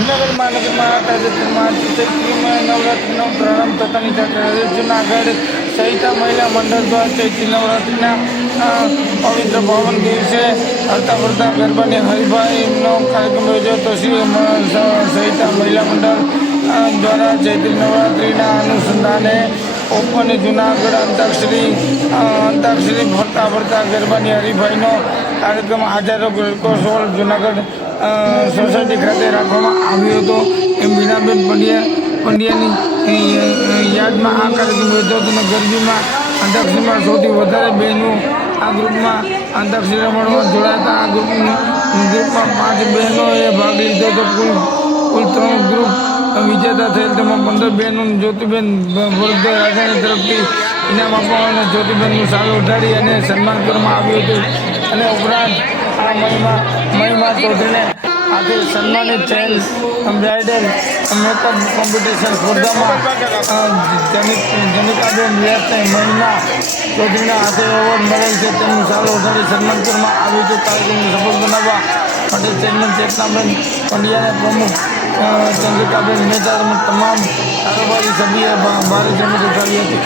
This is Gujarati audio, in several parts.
જૂનાગઢ મહાનગરમાં તાજેતરમાં ચૈત્રીમાં નવરાત્રિનો પ્રારંભ થતાની સાથે જૂનાગઢ સહિત મહિલા મંડળ દ્વારા ચૈત્રી નવરાત્રિના પવિત્ર પાવન દિવસે હરતા ફરતા ગરબાની હરિભાઈનો કાર્યક્રમ યોજાતો સહિત મહિલા મંડળ દ્વારા ચૈત્રી નવરાત્રિના અનુસંધાને ઓપન જૂનાગઢ અંતાક્ષરી ફરતા ફરતા ગરબાની હરિભાઈનો કાર્યક્રમ આઝાદ ગોળ જૂનાગઢ સોસાયટી ખાતે રાખવામાં આવ્યો હતો. એમ બીનાબેન પંડ્યાની યાદમાં આ કાર્યક્રમ યોજાતો હતો. ગરબીમાં અંતાક્ષરીમાં સૌથી વધારે બહેનો આ ગ્રુપમાં અંતાક્ષરી રમવામાં જોડાતા આ ગ્રુપમાં 5 બહેનોએ ભાગ લીધો હતો. કુલ 3 ગ્રુપ વિજેતા થયેલ. તેમાં 15 બહેનો જ્યોતિબેન ભરતભાઈ રાજાણી તરફથી ઇનામ આપવામાં અને જ્યોતિબેનનું સાલ ઉઠાડી અને સન્માન કરવામાં આવ્યું હતું. અને ઉપરાંત આ મહિમા ચૌધરીને આજે સન્માનિત થયેલ બ્રાઇડલ મેકઅપ કોમ્પિટિશન સ્પર્ધામાં જનિકાબેન વ્યાસને મહિમા ચૌધરીના હાથે એવોર્ડ મળેલ છે. તેમનું સાલ ઉઠાડી સન્માન કરવામાં આવ્યું હતું. કાર્યક્રમને સફળ બનાવવા માટે ચેરમેન ચેતનાબેન પંડ્યાને પ્રમુખ ચંદ્રિકાબેન મહેતા તેમજ તમામ કારોબારી સભ્યોએ ભારે જહેમત ઉઠાવી હતી.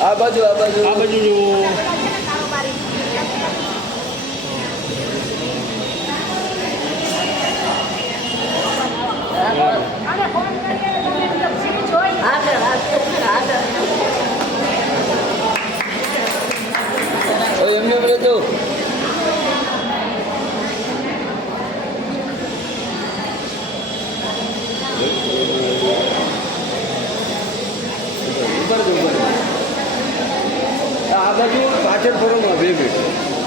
આ બાજુ એમને રહેતો આ બાજુ પાછળ ફરવામાં 2 મિનિટ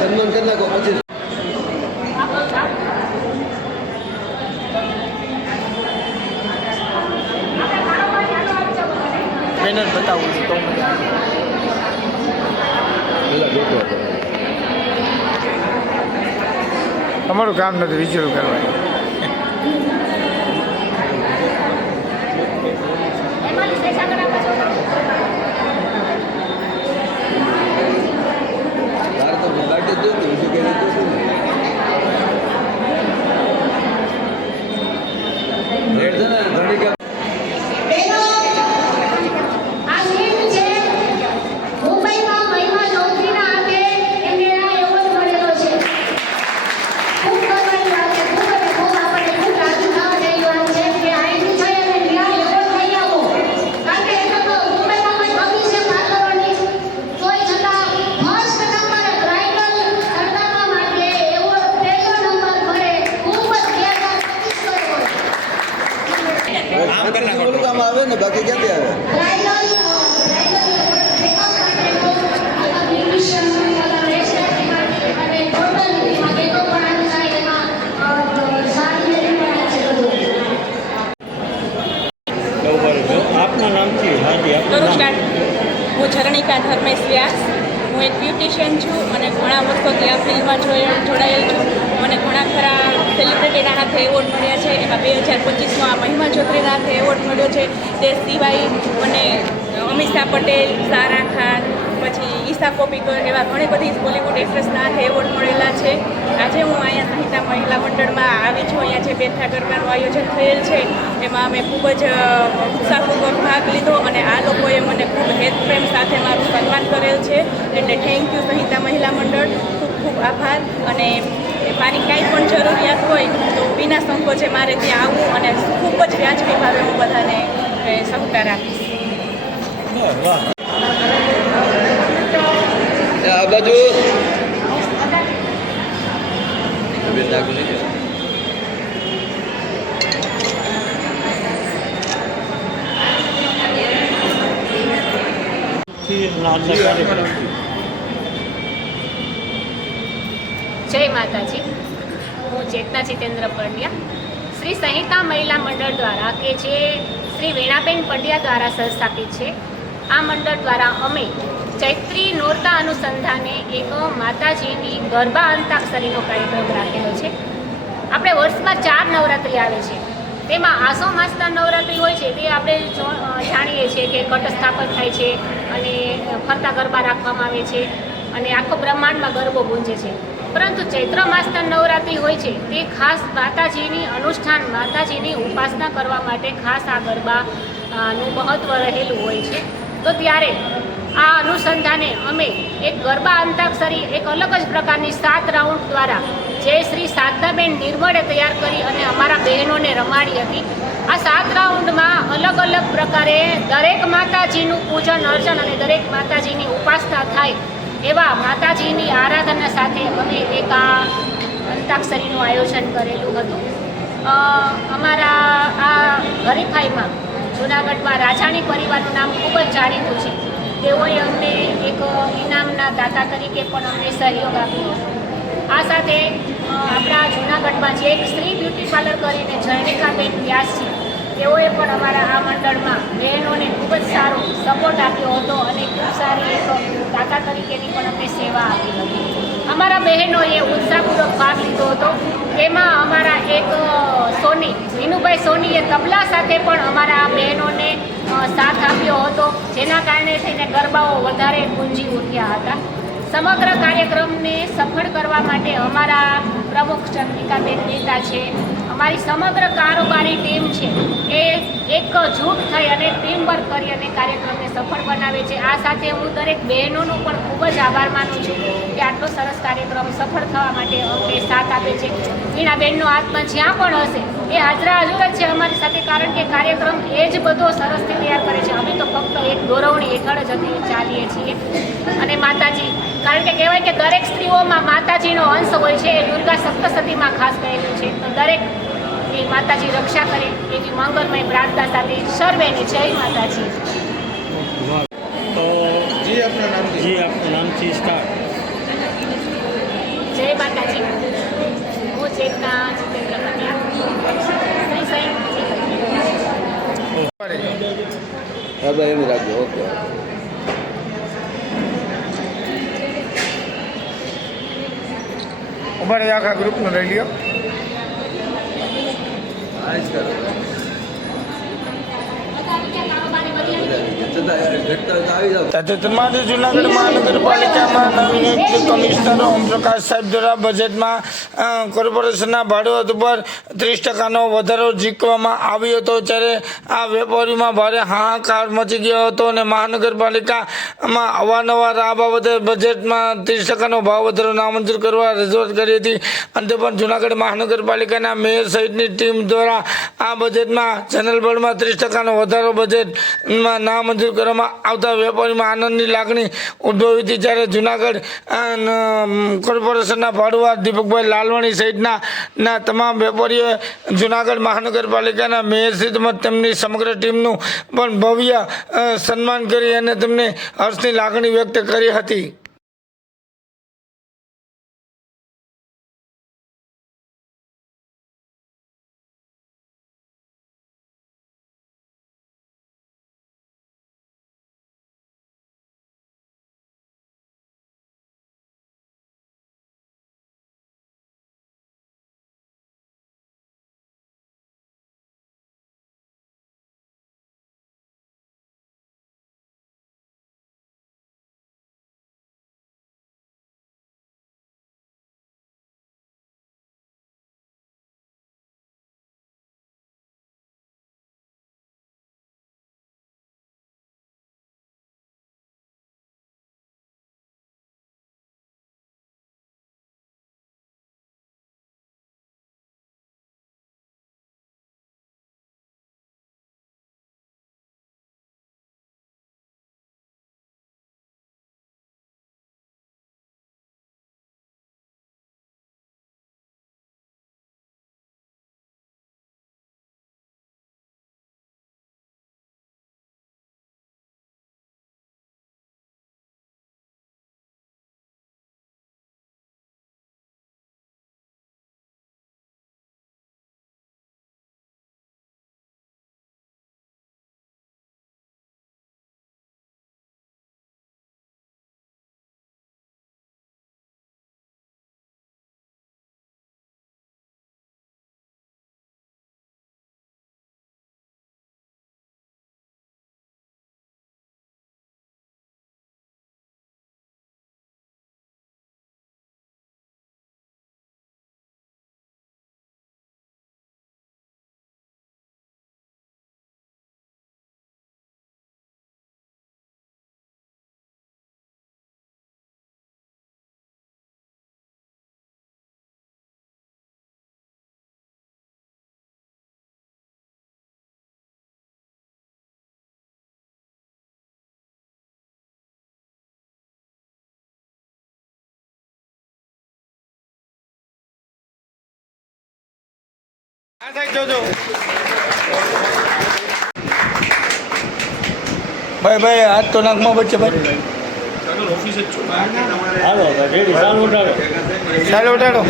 સન્માન કરી નાખો પછી બેનર બતાવું છું તો તમારું કામ નથી વિઝ્યુઅલ કરવાનું. ખૂબ આમાં આવે ને બાકી ક્યાંથી આવે આપના નામથી હાજી આપનું નામ. નમસ્કાર, હું ઝરણિકા ધર્મેશ વ્યાસ. હું એક બ્યુટિશિયન છું અને ઘણા વર્ષોથી આ ફિલ્ડમાં જોડાયેલ છું. મને ઘણા ખરા સેલિબ્રિટીના હાથે એવોર્ડ મળ્યા છે. એમાં 2025માં મહિમા ચૌધરીના હાથે એવોર્ડ મળ્યો છે. તે સિવાય મને અમીષા પટેલ, સારા ખાન, પછી ઈશા કોપીકર એવા ઘણી બધી બોલિવૂડ એક્ટ્રેસના હાથે એવોર્ડ મળેલા છે. આજે હું અહીંયા સંહિતા મહિલા મંડળમાં આવી છું. અહીંયા જે બેઠા ગરબાનું આયોજન થયેલ છે એમાં અમે ખૂબ જ ઉત્સાહપૂર્વક ભાગ લીધો અને આ લોકોએ મને ખૂબ હેત પ્રેમ સાથે મારું સન્માન કરેલ છે. એટલે થેન્ક યુ સંહિતા મહિલા મંડળ, ખૂબ ખૂબ આભાર. અને મારી કાંઈ પણ જરૂરિયાત હોય તો વિના સંકોચે મારે ત્યાં આવવું અને ખૂબ જ વ્યાજબી ભાવે હું બધાને સહકાર આપીશ. વાહ. આ બાજુ બેન લાગુ છે આજના કાર્યક્રમ જય માતાજી. હું ચેતના જીતેન્દ્ર પંડ્યા. શ્રી સંહિતા મહિલા મંડળ દ્વારા કે જે શ્રી વીણાબેન પંડ્યા દ્વારા સંસ્થાપિત છે, આ મંડળ દ્વારા અમે ચૈત્રી નોરતા અનુસંધાને એક માતાજીની ગરબા અંતાક્ષરીનો કાર્યક્રમ રાખેલો છે. આપણે વર્ષમાં 4 નવરાત્રિ આવે છે. તેમાં આસો માસના નવરાત્રિ હોય છે તે આપણે જાણીએ છીએ કે ઘટ સ્થાપન થાય છે અને ફરતા ગરબા રાખવામાં આવે છે અને આખો બ્રહ્માંડમાં ગરબો ગુંજે છે. પરંતુ ચૈત્ર માસના નવરાત્રિ હોય છે તે ખાસ માતાજીની અનુષ્ઠાન, માતાજીની ઉપાસના કરવા માટે ખાસ આ ગરબાનું મહત્ત્વ રહેલું હોય છે. તો ત્યારે આ અનુસંધાને અમે એક ગરબા અંતાક્ષરી એક અલગ જ પ્રકારની 7 રાઉન્ડ દ્વારા જે શ્રી સાધનાબેન નિર્મળે તૈયાર કરી અને અમારા બહેનોને રમાડી હતી. આ 7 રાઉન્ડમાં અલગ અલગ પ્રકારે દરેક માતાજીનું પૂજન અર્ચન અને દરેક માતાજીની ઉપાસના થાય એવા માતાજીની આરાધના સાથે અમે એક આ અંતાક્ષરીનું આયોજન કરેલું હતું. અમારા આ હરીફાઈમાં જૂનાગઢમાં રાજાણી પરિવારનું નામ ખૂબ જ જાણીતું છે. તેઓએ અમને એક ઇનામના દાતા તરીકે પણ અમને સહયોગ આપ્યો હતો. આ સાથે આપણા જૂનાગઢમાં જે એક શ્રી બ્યુટી પાર્લર કરીને ઝરણિકાબેન વ્યાસ છે, તેઓએ પણ અમારા આ મંડળમાં બહેનોને ખૂબ જ સારો સપોર્ટ આપ્યો હતો અને ખૂબ સારી એક દાતા તરીકેની પણ અમને સેવા આપી હતી. અમારા બહેનોએ ઉત્સાહપૂર્વક ભાગ લીધો હતો. તેમાં અમારા એક સોની, વિનુભાઈ સોનીએ તબલા સાથે પણ અમારા બહેનોને સાથ આપ્યો હતો, જેના કારણે થઈને ગરબાઓ વધારે ગુંજી ઉઠ્યા હતા. સમગ્ર કાર્યક્રમને સફળ કરવા માટે અમારા પ્રમુખ ચંદ્રિકાબેન મહેતા છે, અમારી સમગ્ર કારોબારી ટીમ છે એ એક જૂથ થઈ અને ટીમ વર્ક કરી અને કાર્યક્રમને સફળ બનાવે છે. આ સાથે હું દરેક બહેનોનો પણ ખૂબ જ આભાર માનું છું કે આટલો સરસ કાર્યક્રમ સફળ થવા માટે અમને સાથ આપે છે. વીણાબેનનો આત્મા જ્યાં પણ હશે એ હાજરા હજુર જ છે અમારી સાથે, કારણ કે કાર્યક્રમ એ જ બધો સરસથી તૈયાર કરે છે. અમે તો ફક્ત એક દોરવણી હેઠળ જ અમે ચાલીએ છીએ. અને માતાજી, કારણ કે કહેવાય કે દરેક સ્ત્રીઓમાં માતાજીનો અંશ હોય છે, એ દુર્ગા સપ્તસતીમાં ખાસ કહેલું છે. તો દરેક એ માતાજી રક્ષા કરે એવી મંગલમય પ્રાર્થના સાથે સર્વેને જય માતાજી. તો આપના નામથી સ્ટાર્ટ. જય માતાજી. હું ચેતના જીતેન્દ્ર પંડ્યા. શ્રી સાઈ. હા ભાઈ એમ રાખજો. ઓકે ઉભા રહી, આખા ગ્રુપનું લઈ લ્યો. તાજેતરમાં જૂનાગઢ મહાનગરપાલિકામાં નવનિયુક્ત કમિશનર ઓમપ્રકાશ સાહેબ દ્વારા બજેટમાં કોર્પોરેશનના ભાડું ઉપર 30% વધારો ઝીકવામાં આવ્યો હતો. ત્યારે આ વેપારીમાં ભારે હાહાકાર મચી ગયો હતો અને મહાનગરપાલિકામાં અવારનવાર આ બાબતે બજેટમાં 30% ભાવ વધારો નામંજૂર કરવા રજૂઆત કરી હતી. અંતે પણ જૂનાગઢ મહાનગરપાલિકાના મેયર સહિતની ટીમ દ્વારા આ બજેટમાં જનરલ બોર્ડમાં 30% વધારો બજેટમાં નામંજૂર મંજૂર કરવામાં આવતા વેપારીમાં આનંદની લાગણી ઉદ્ભવી હતી। જ્યારે જૂનાગઢ કોર્પોરેશનના ભાડુઆત દીપકભાઈ લાલવાણી સહિતના તમામ વેપારીઓએ જૂનાગઢ મહાનગરપાલિકાના મેયરશ્રી તેમજ તેમની સમગ્ર ટીમનું પણ ભવ્ય સન્માન કરી અને તેમને હર્ષની લાગણી વ્યક્ત કરી હતી। ભાઈ હાથ તો નાકમાં બચે ભાઈ। હાલો રેડી ચાલુ ઉઠાડો ચાલો ઉઠાડો।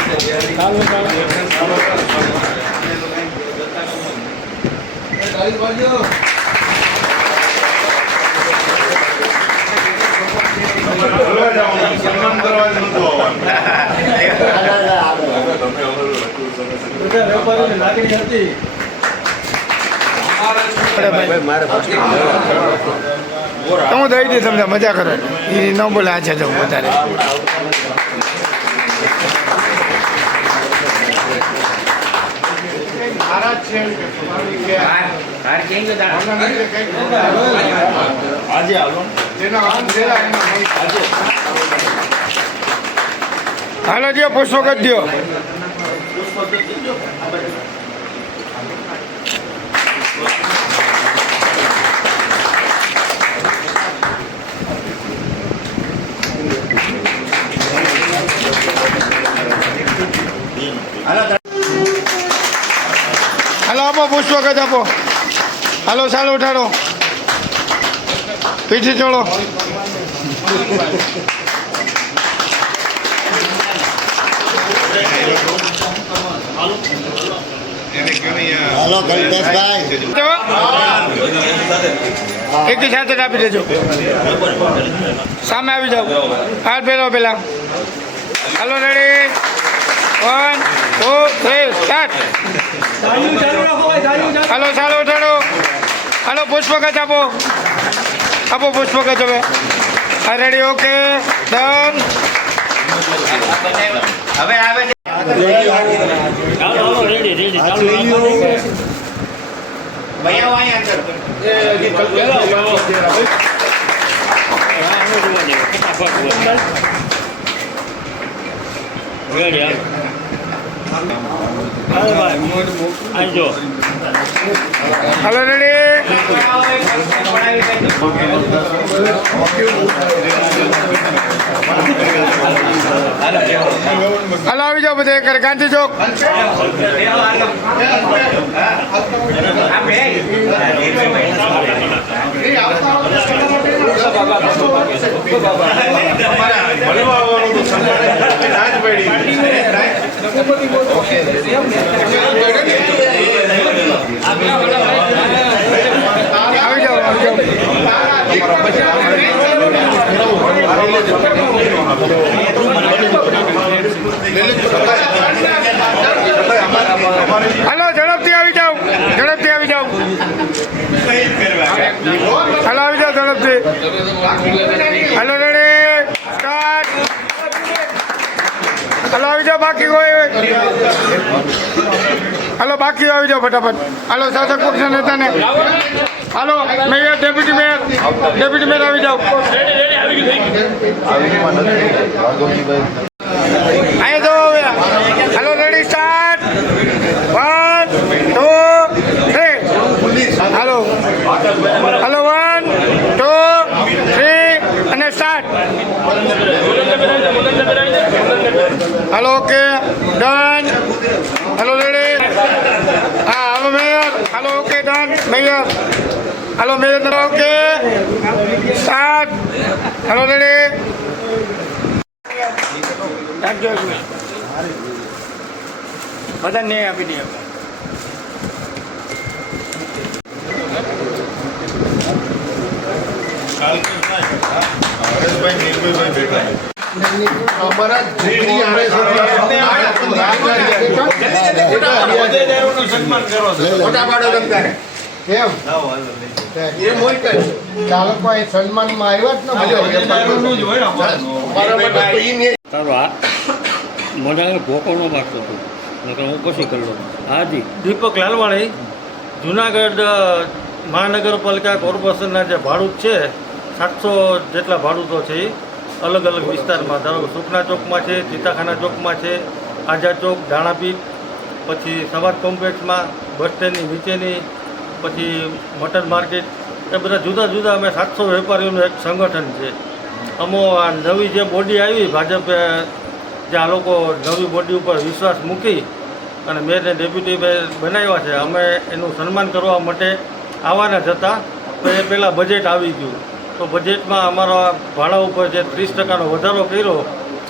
હું દઈ દઈ તમને મજા કરો એ ન બોલે આ છે જો વધારે હાલો દો પુષ્પ કરી દો। હાલો આપો પુષ્પ જ આપો। હાલો ચાલો ઉઠાડો પીઠી ચોળો। હાલો કલ્પેશભાઈ એક સાથે જ આપી દેજો। સામે આવી જાઓ હાલ પેલા હાલો રેડી 1 2 3 સ્ટાર્ટ। હાલો ચાલો ઉઠાડો। હાલો પુષ્પગત આપો પુષ્પગત હવે હા રેડી ઓકે ડન। હવે આવે ચાલો રેડી ચાલુ રેડી ભાઈ આવજો। હાલો રેડી હાલો આવી જાઓ બધે ઘર ગાંધી ચોક આવી જાઓ હાલો ઝડપથી આવી જાઓ હાલો આવી જાઓ ઝડપથી હાલો રેડી સ્ટાર્ટ હાલો આવી જાઓ બાકી કોઈ હાલો બાકી આવી જાઓ ફટાફટ હાલો શાસક પક્ષના નેતાને હાલો મેયર ડેપ્યુટી મેયર આવી જાઓ અહીં તો હાલો રેડી સ્ટાર્ટ 1 2 3 હાલો 1 2 3 અને સ્ટાર્ટ હાલો ઓકે ડન હાલો રેડી હા હાલો mayor hello okay done mayor હાલો મેયર ઓકે સ્ટાર્ટ હાલો રેડી બધા ન્યાય આપી દઈએ સન્માનમાં તારો હાથ મને ભોકો ન મારતો હતો નકર હું પછી કરી લઉં. હાજી દીપક લાલવાણી જુનાગઢ મહાનગરપાલિકા કોર્પોરેશનના જે ભાડૂત છે 700 જેટલા ભાડૂતો છે એ અલગ અલગ વિસ્તારમાં ધારો સુખના ચોકમાં છે, ચિત્તાખાના ચોકમાં છે, આઝાદ ચોક, દાણાપીઠ, પછી સમાજ કોમ્પ્લેક્સમાં, બસ સ્ટેન્ડની નીચેની, પછી મટન માર્કેટ, એ બધા જુદા જુદા અમે 700 વેપારીઓનું એક સંગઠન છે. અમો આ નવી જે બોડી આવી ભાજપે જે આ લોકો નવી બોડી ઉપર વિશ્વાસ મૂકી અને મેયરને ડેપ્યુટી મેયર બનાવ્યા છે, અમે એનું સન્માન કરવા માટે આવવાના જ હતા. તો એ પહેલાં બજેટ આવી ગયું, તો બજેટમાં અમારા ભાડા ઉપર જે 30% વધારો કર્યો,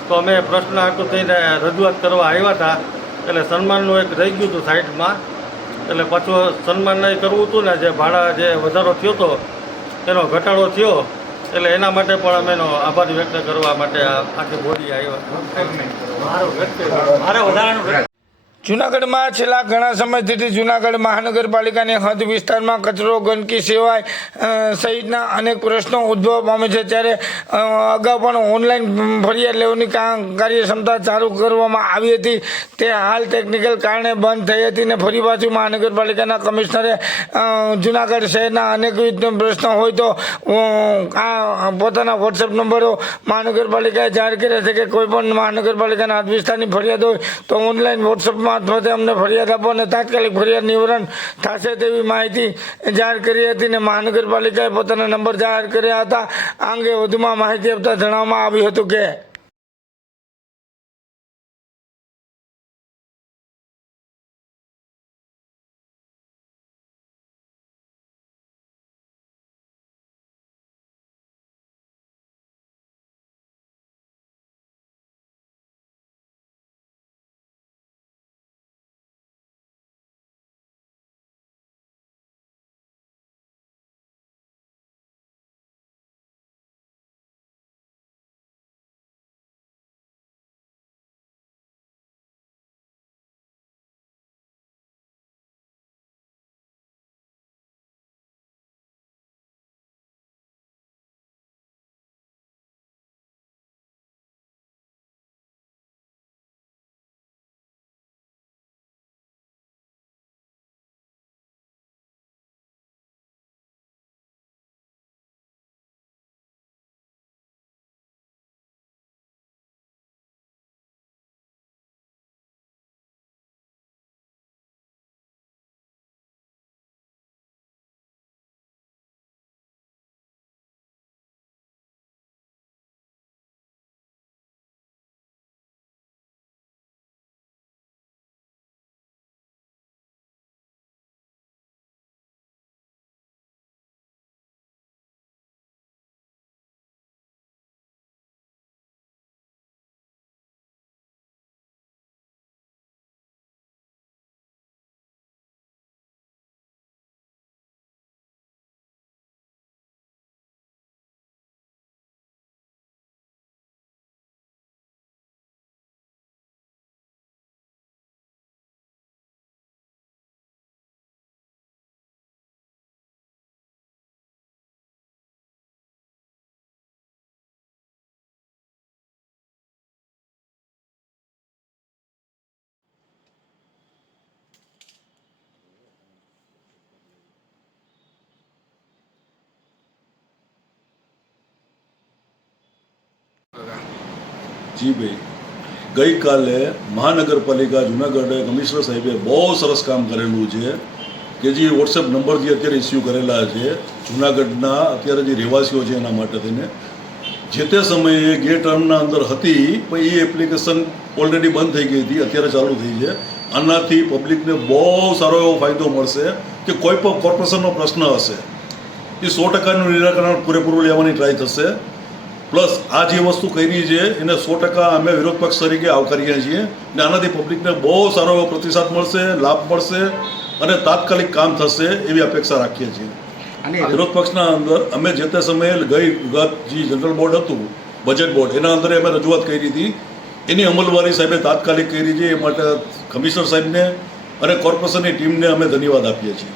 તો અમે પ્રશ્ન આટલું થઈને રજૂઆત કરવા આવ્યા હતા. એટલે સન્માનનું એક રહી ગયું હતું સાઈડમાં, એટલે પાછું સન્માન નહીં કરવું હતું ને, જે ભાડા જે વધારો થયો હતો એનો ઘટાડો થયો, એટલે એના માટે પણ અમે એનો આભાર વ્યક્ત કરવા માટે આખી બોડી આવ્યા. જૂનાગઢમાં છેલ્લા ઘણા સમયથી જૂનાગઢ મહાનગરપાલિકાની હદ વિસ્તારમાં કચરો, ગંદકી સિવાય સહિતના અનેક પ્રશ્નો ઉદ્ભવ પામે છે. ત્યારે અગાઉ પણ ઓનલાઈન ફરિયાદ લેવાની કાર્યક્ષમતા ચાલુ કરવામાં આવી હતી, તે હાલ ટેકનિકલ કારણે બંધ થઈ હતી ને ફરી પાછું મહાનગરપાલિકાના કમિશનરે જૂનાગઢ શહેરના અનેકવિધ પ્રશ્નો હોય તો પોતાના વોટ્સએપ નંબરો મહાનગરપાલિકાએ જાહેર કર્યા છે કે કોઈ પણ મહાનગરપાલિકાના હદ વિસ્તારની ફરિયાદ હોય તો ઓનલાઈન વોટ્સએપમાં મારફતે અમને ફરિયાદ આપો અને તાત્કાલિક ફરિયાદ નિવારણ થશે તેવી માહિતી જાહેર કરી હતી ને મહાનગરપાલિકાએ પોતાના નંબર જાહેર કર્યા હતા. આ અંગે વધુમાં માહિતી આપતા જણાવવામાં આવ્યું હતું કે જી ભાઈ, ગઈકાલે મહાનગરપાલિકા જુનાગઢ કમિશનર સાહેબે બહુ સરસ કામ કરેલું છે કે જે વોટ્સએપ નંબર જે અત્યારે ઇસ્યુ કરેલા છે જુનાગઢના અત્યારે જે રહેવાસીઓ છે એના માટે થઈને જે તે સમયે ગેટ ટર્મના અંદર હતી પણ એ એપ્લિકેશન ઓલરેડી બંધ થઈ ગઈ હતી, અત્યારે ચાલુ થઈ છે. આનાથી પબ્લિકને બહુ સારો એવો ફાયદો મળશે કે કોઈ પણ કોર્પોરેશનનો પ્રશ્ન હશે એ 100%નું નિરાકરણ પૂરેપૂરું લેવાની ટ્રાય થશે. પ્લસ આ જે વસ્તુ કરી છે એને 100% અમે વિરોધ પક્ષ તરીકે આવકારીએ છીએ અને આનાથી પબ્લિકને બહુ સારો એવો પ્રતિસાદ મળશે, લાભ મળશે અને તાત્કાલિક કામ થશે એવી અપેક્ષા રાખીએ છીએ. વિરોધ પક્ષના અંદર અમે જે તે સમયે ગત જે જનરલ બોર્ડ હતું, બજેટ બોર્ડ, એના અંદર અમે રજૂઆત કરી હતી. એની અમલવારી સાહેબે તાત્કાલિક કરી છે. એ માટે કમિશનર સાહેબને અને કોર્પોરેશનની ટીમને અમે ધન્યવાદ આપીએ છીએ.